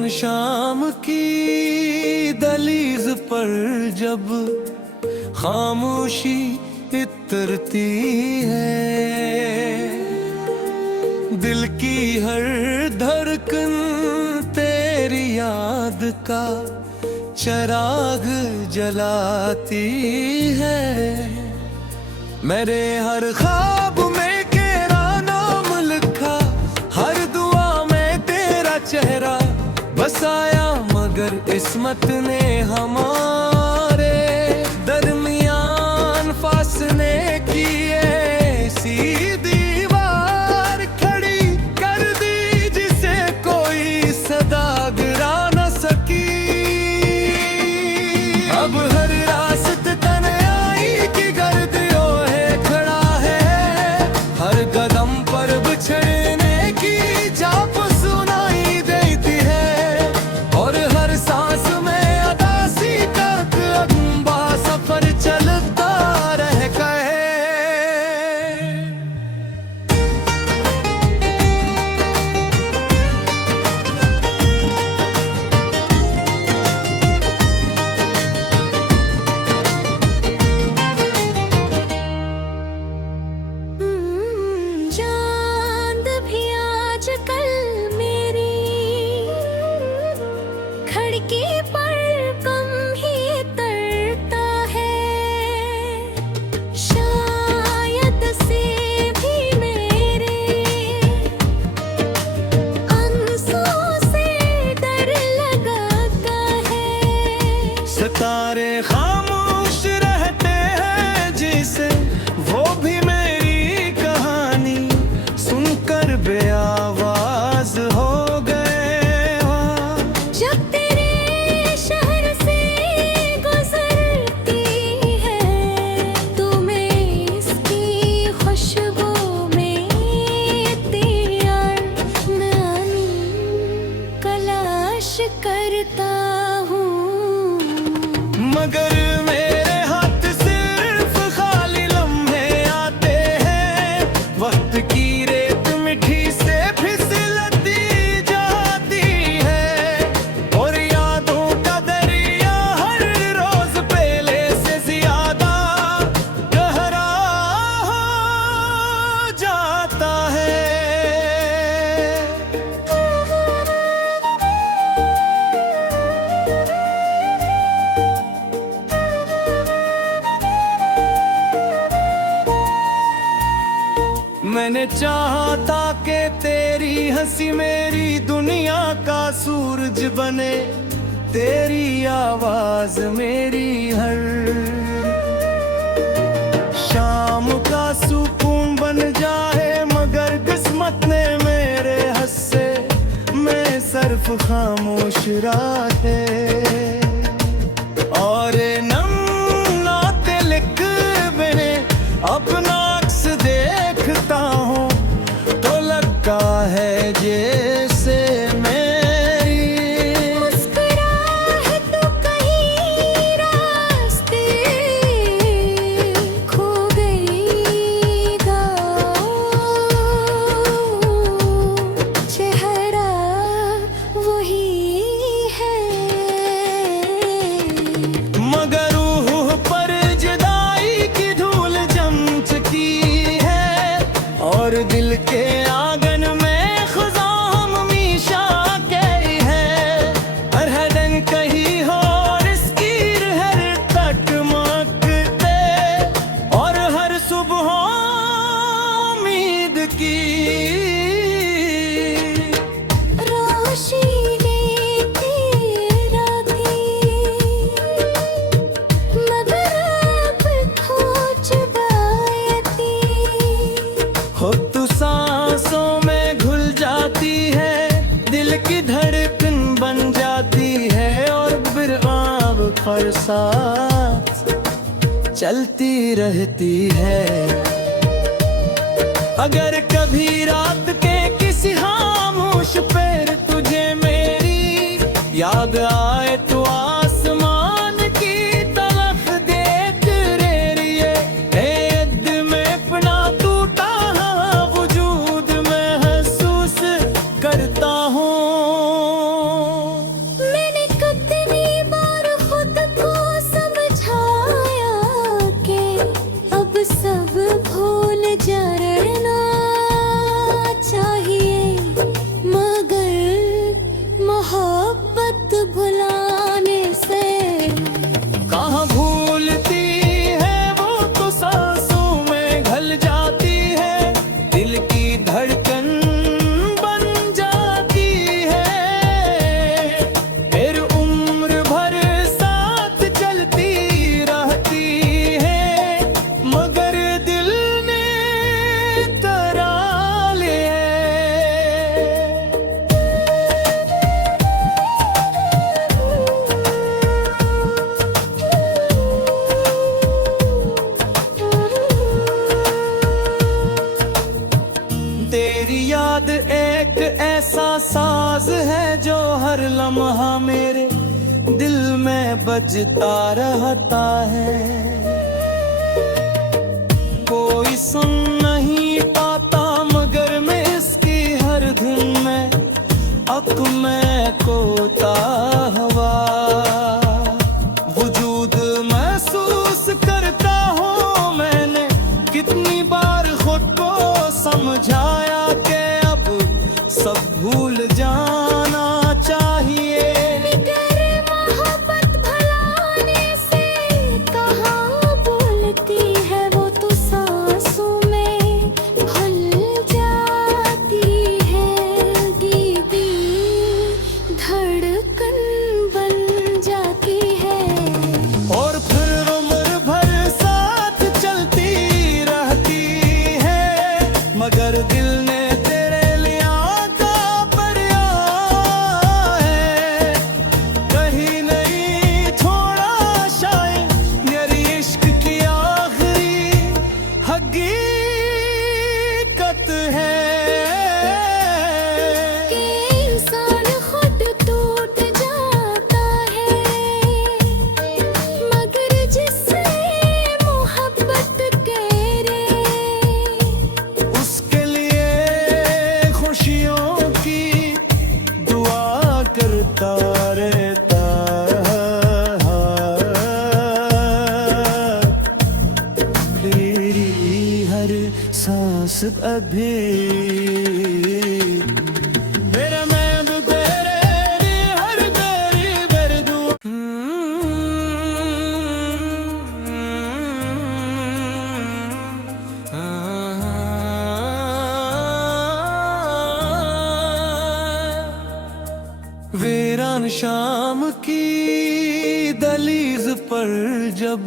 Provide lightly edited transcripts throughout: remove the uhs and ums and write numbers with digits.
सुनसान शाम की दहलीज पर जब खामोशी इतरती है, दिल की हर धड़कन तेरी याद का चिराग जलाती है। मेरे हर ख्वाब में तेरा नाम लिखा, हर दुआ में तेरा चेहरा बसाया, मगर किस्मत ने हमारे दरमियान फासले किए। सी दीवार खड़ी कर दी जिसे कोई सदा गिरा न सकी। अब हर रास्ते तन्हाई की गर्द ओढ़े खड़ा है, हर कदम पर बिछड़ने की जाप सुनाई देती है, और हर सांस में अदासी का लंबा सफर चलता रह गए। चांद भी आजकल मेरी खिड़की पर कम ही तरता है, शायद से भी मेरे आंसुओं से डर लगाता है। सितारे खामोश रहते हैं जिसे, वो भी मेरी कहानी सुनकर बेआवाज हो गए। जब तेरे शहर से गुजरती है, तो मैं इसकी खुशबू में तेरी तलाश करता हूँ। मगर मेरे हाथ सिर्फ खाली लम्हे आते हैं, वक्त की रेत मिठी से फिसलती जाती है, और यादों का दरिया हर रोज पहले से ज्यादा गहरा हो जाता है। मैंने चाहा था कि तेरी हंसी मेरी दुनिया का सूरज बने, तेरी आवाज मेरी हर शाम का सुकून बन जाए, मगर किस्मत ने मेरे हस्से में सिर्फ खामोश राहे। और नम नाते लिख मैंने अपना अक्स देखता हूँ, तो लगता है जैसे मेरी मुस्कुराहट तो कहीं रास्ते खो गई गा, चेहरा वही है, मगर रूह पर जुदाई की धूल जम चुकी है, और दिल के आंगन में खुदा हम हमेशा कही है। हर हदन कहीं हो और इसकी हर तक मकते, और हर सुबह उम्मीद की रोशनी तेरा थी, मगर अब खो चुकी। हो तू सांसों में घुल जाती है, दिल की धड़कन बन जाती है, और फिर आब हर साथ चलती रहती है। अगर कभी रात के किसी खामोश पैर तुझे मेरी याद आए, तो आसमान की तरफ देख रे रिए, यद में अपना टूटा वजूद महसूस करता हूँ। राज है जो हर लम्हा मेरे दिल में बजता रहता है। कोई सुन नहीं पाता मगर मैं इसकी हर धुन में अक में कोता हवा वजूद महसूस करता हूँ। मैंने कितनी बार खुद को समझाया कि अब सब भूल जाना चाहिए। मगर मोहब्बत भुलाने से कहाँ बोलती है वो तो सांसों में घुल जाती है। दीदी धड़कन बन जाती है और फिर उम्र भर साथ चलती रहती है। मगर दिल ने तेरे लिए आका पर्या है। कहीं नहीं छोड़ा शायद मेरी इश्क की आखिरी हकीकत है कि इंसान खुद टूट जाता है मगर जिससे मोहब्बत करे उसके लिए खुशियों की दुआ करता रहता। तेरी हर सांस अभी मेरा मैं भी तेरे लिए हर तेरी बेरदू। वीरान शाम की दहलीज पर जब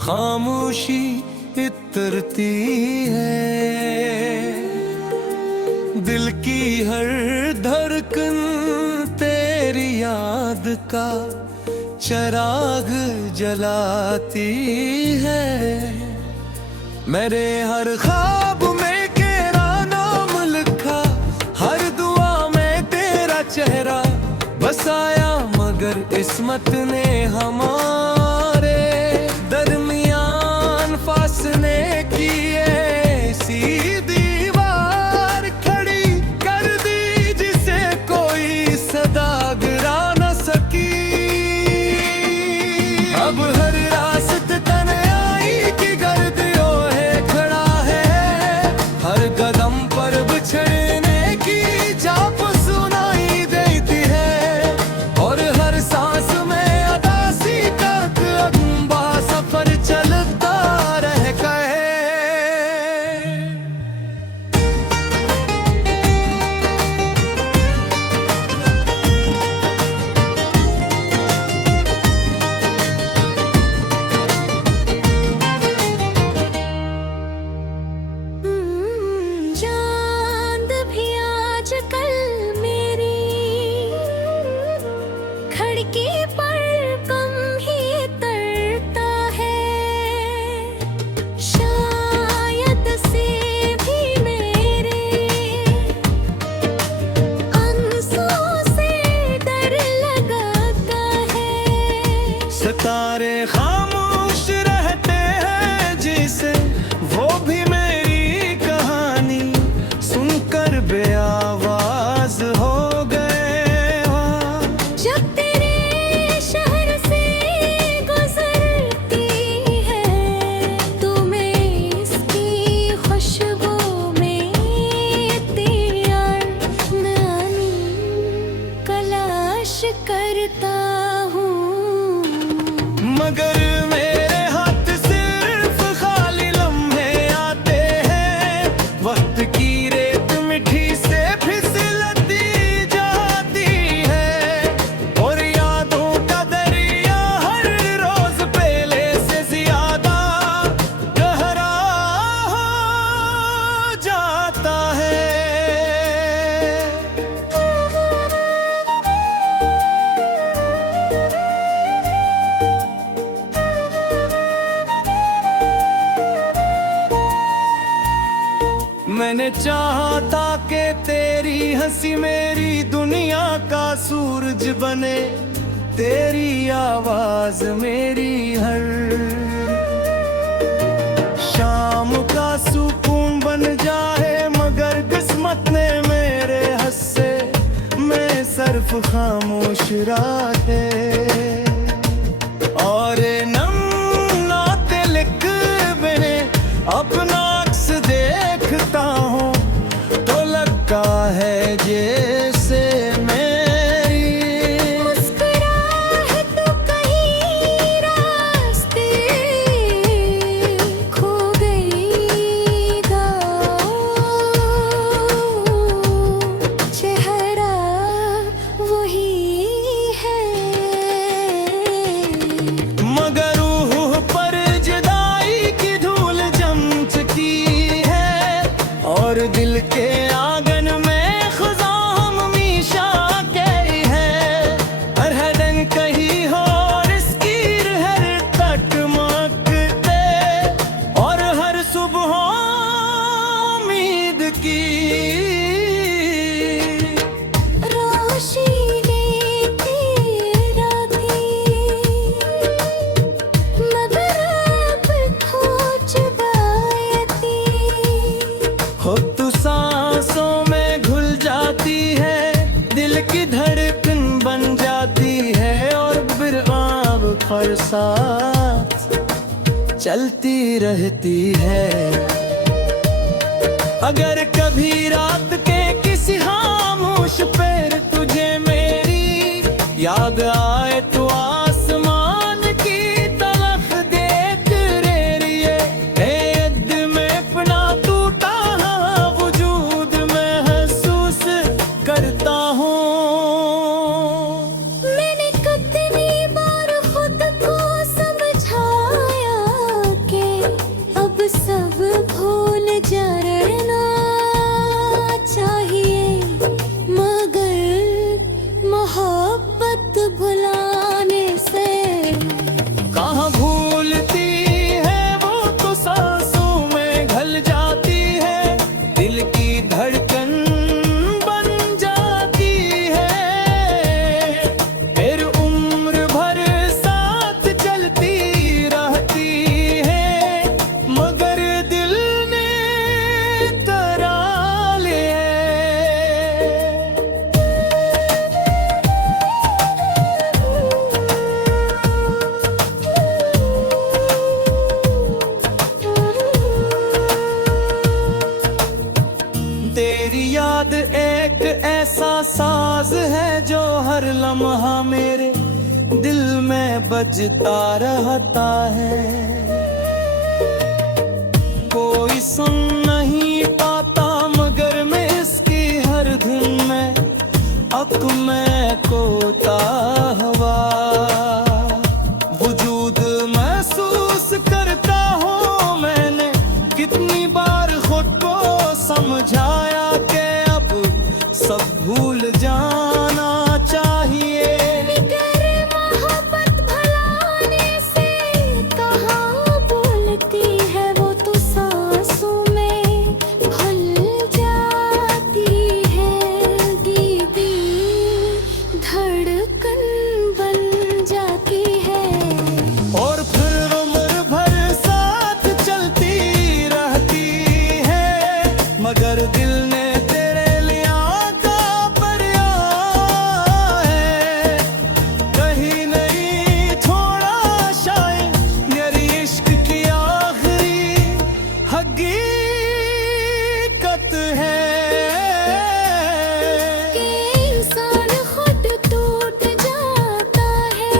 खामोशी इतरती है। दिल की हर धड़कन तेरी याद का चिराग जलाती है। मेरे हर ख्वाब में तेरा नाम लिखा, हर दुआ में तेरा चेहरा बसाया। मगर किस्मत ने हमारे दरमियान फासले की ऐसी दीवार खड़ी कर दी जिसे कोई सदा गिरा न सकी। अब हर रास्ते तन्हाई की गर्द ओढ़े खड़ा है। हर कदम पर बिछड़ने की जाप सुनाई देती है। और हर सांस में अदासी का लंबा सफर चलता रह गए। चांद भी आजकल मेरी खिड़की पर कम ही तरता है। शायद से भी मेरे आंसुओं से डर लगाता है। सितारे खामोश रहते हैं जिसे वो भी मेरी कहानी सुनकर बेआवाज हो गए। जब तेरे शहर से गुजरती है तो मैं इसकी खुशबू में तेरी नानी तलाश करता हूँ। मगर मेरे हाथ सिर्फ खाली लम्हे आते हैं। वक्त की रेत मिठी से फिसलती जाती है। और यादों का दरिया हर रोज पहले से ज्यादा गहरा हो जाता है। मैंने चाहा था कि तेरी हंसी मेरी सूरज बने, तेरी आवाज मेरी हर शाम का सुकून बन जाए। मगर किस्मत ने मेरे हस्से मैं सिर्फ खामोश राहे और नम नाते लिख मैंने अपना अक्स देखता हूँ तो लगता है जैसे मेरी मुस्कुराहट तो कहीं रास्ते खो गई गाँव, चेहरा वही है मगर रूह पर जुदाई की धूल जम चुकी है और दिल के आंगन में खुदा हम मीशा गई है। हर दिन कहीं हो और इसकी हर तक मकते और हर सुबह उम्मीद की रोशनी तेरा थी मगर अब खो चुकी हो तू सांसों में घुल जाती है, दिल की धड़कन बन जाती है और फिर आब पर साथ चलती रहती है। अगर कभी रात के किसी खामोश पैर तुझे मेरी याद आए तो आसमान की तरफ देख रेरिए यद में अपना टूटा वजूद महसूस करता हूँ। मैंने कितनी बार खुद को समझाया कि अब सब भूल जाना चाहिए मगर मोहब्बत भुलाने से कहाँ भूलती है वो तो सांसों में घल जाती है, दिल की धड़कन बन जाती है फिर उम्र भर साथ चलती रहती है मगर दिल ने करा लिया। तेरी याद एक ऐसा साज है जो हर लम्हा मेरे दिल में बजता रहता है। कोई सुन नहीं पाता मगर मैं इसकी हर धुन में अक में कोता हवा वजूद महसूस करता हूँ। मैंने कितनी बार खुद को समझाया कि अब सब भूल जाना चाहिए मगर मोहब्बत भुलाने से कहाँ बोलती है वो तो सांसों में घुल जाती है दीदी धड़कन बन जाती है और फिर उम्र भर साथ चलती रहती है मगर दिल ने तेरे लिए आका पर्या है कहीं नहीं छोड़ा शायद मेरी इश्क की आखिरी हकीकत है कि इंसान खुद टूट जाता है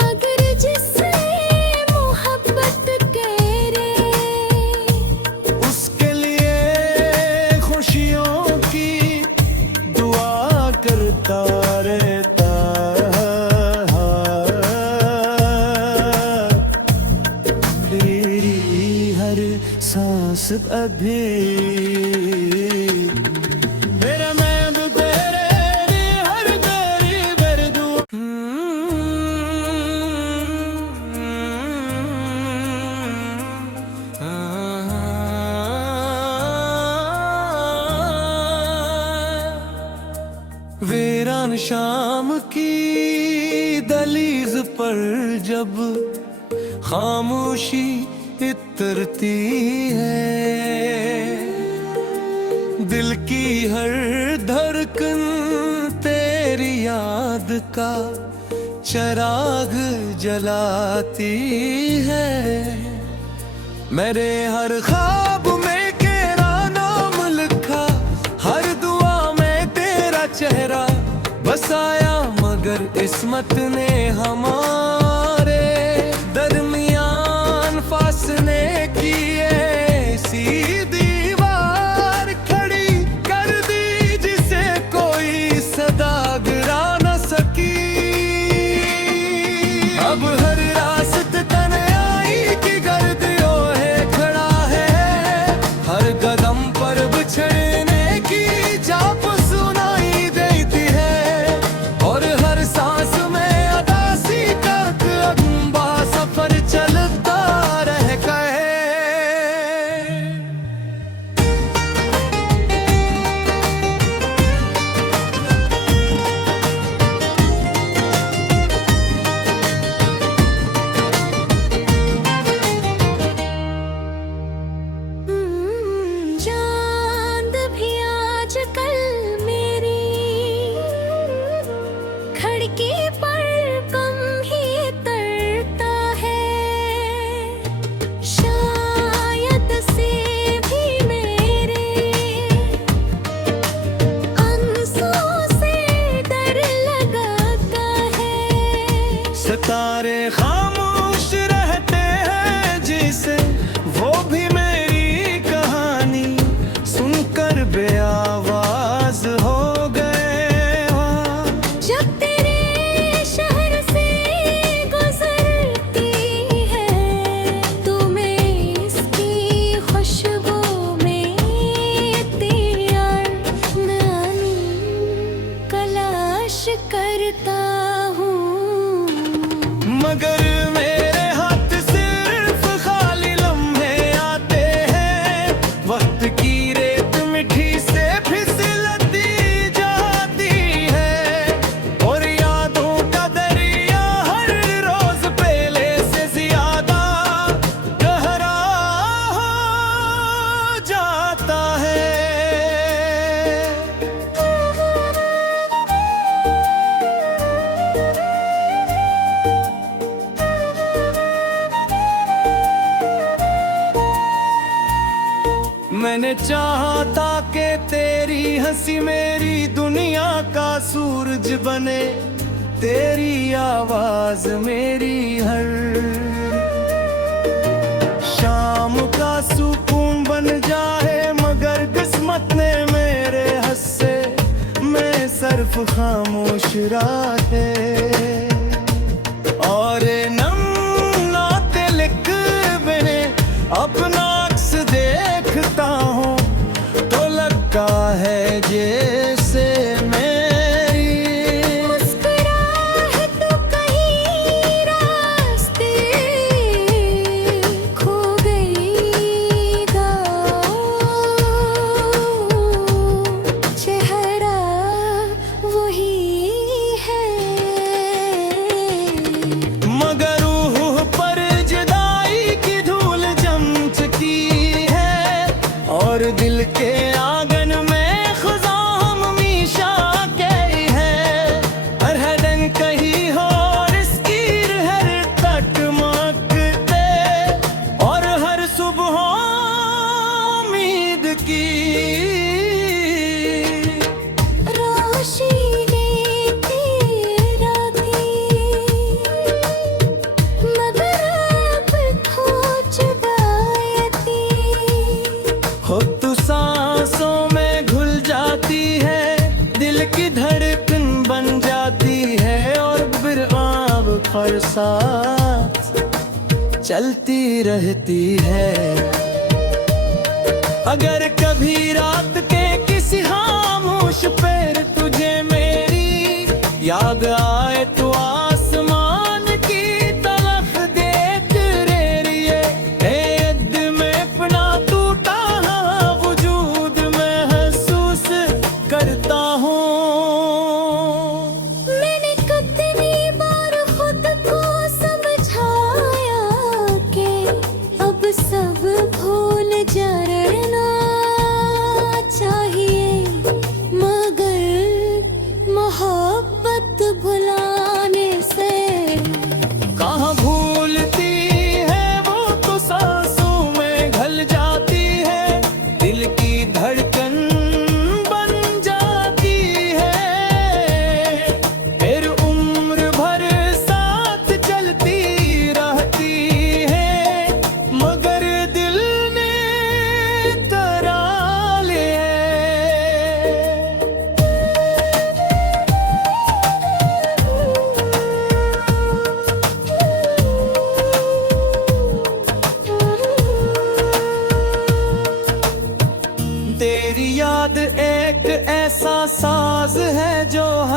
मगर जिससे मोहब्बत करे उसके लिए खुशियों की दुआ करता रहता तेरी हर सांस अभी मेरा मैं भी तेरे लिए हर तेरी बरदू इंसान शाम की दहलीज पर जब खामोशी इतरती है, दिल की हर धड़कन तेरी याद का चिराग जलाती है। मेरे हर ख्वाब में तेरा नाम लिखा, हर दुआ में तेरा चेहरा बसाया, मगर किस्मत ने हमारे दरमियान फासले किए। सी दीवार खड़ी कर दी जिसे कोई सदा गिरा न सकी। अब हर रास्ते तन्हाई की गर्द ओढ़े खड़ा है, हर कदम पर बिछड़ने की जाप सुनाई देती है, और हर सांस में अदासी का लंबा सफर चलता रह गए। चांद भी आजकल मेरी खिड़की पर कम ही तरता है। शायद से भी मेरे आंसुओं से डर लगाता है। सितारे खामोश रहते हैं जिसे, वो भी मेरी कहानी सुनकर बेआवाज हो गए। जब तेरे शहर से गुजरती है, तो मैं इसकी खुशबू में तेरी तलाश करता हूँ। मगर मेरे हाथ सिर्फ खाली लम्हे आते हैं, वक्त की रेत मिठी से फिसलती जाती है, और यादों का दरिया हर रोज पहले से ज्यादा गहरा हो जाता है। मैंने चाहा था कि तेरी हंसी मेरी दुनिया का सूरज बने, तेरी आवाज मेरी हर शाम का सुकून बन जाए, मगर किस्मत ने मेरे हस्से में सिर्फ खामोश राहे। और नम नाते लिख मैंने अपना अक्स देखता हूँ, तो लगता है जैसे मेरी मुस्कुराहट तो कहीं रास्ते खो गई गा, चेहरा वही है। मगर रूह पर जुदाई की धूल जम चुकी है, और दिल के आंगन में खुदा हम हमेशा कही है। हर हदन कहीं हो और इसकी हर तक मकते, और हर सुबह उम्मीद की रोशनी तेरा थी, मगर अब खो चुराती। हो तू सांसों में घुल जाती है, दिल की धड़कन बन जाती है, और फिर आब पर साथ चलती रहती है। अगर कभी रात के किसी खामोश पैर तुझे मेरी याद आए, तो आसमान की तरफ देख रे रिए। यद में अपना टूटा वजूद महसूस करता हूँ।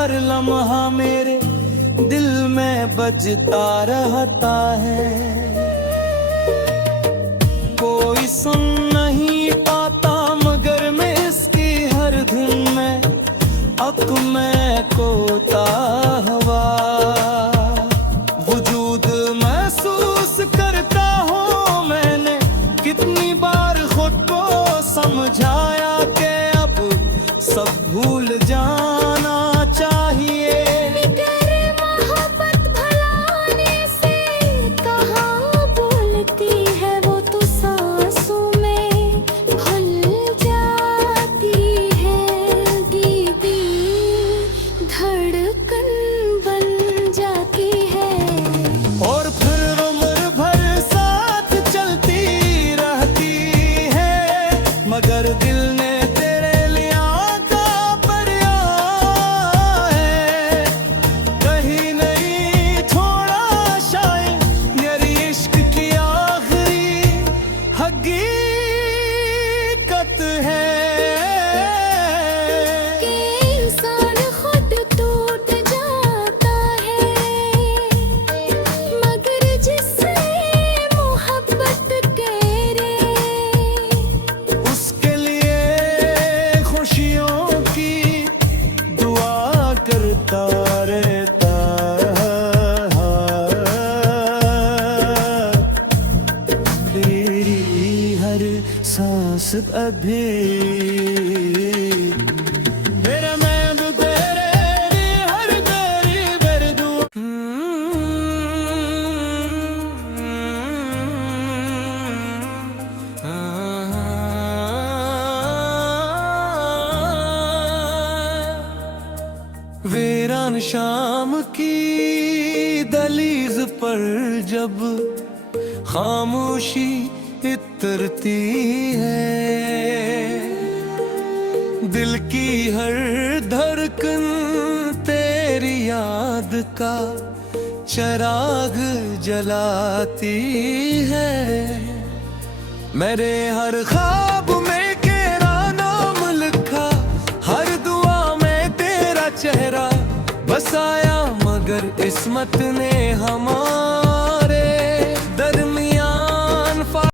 हर लम्हा मेरे दिल में बजता रहता है। कोई सुन नहीं पाता मगर मैं इसकी हर धुन में अब मैं कोता हवा वजूद महसूस करता हूँ। मैंने कितनी बार खुद को समझाया कि अब सब भूल जाना चाहिए। मगर मोहब्बत भुलाने से कहाँ बोलती है वो तो सांसों में घुल जाती है। दीदी धड़कन बन जाती है और फिर उम्र भर साथ चलती रहती है। मगर दिल ने तेरे लिए आका पर्या है। कहीं नहीं छोड़ा शायद मेरी इश्क की आखिरी हकीकत है कि इंसान खुद टूट जाता है मगर जिससे मोहब्बत करे उसके लिए खुशियों की दुआ करता रहता। तेरी हर सांस अभी मेरा मैं भी तेरे लिए हर तेरी बेरदू। वीरान शाम की दहलीज पर जब खामोशी इतरती है। दिल की हर धड़कन तेरी याद का चिराग जलाती है। मेरे हर ख्वाब में तेरा नाम लिखा, हर दुआ में तेरा चेहरा बसाया। मगर किस्मत ने हमारा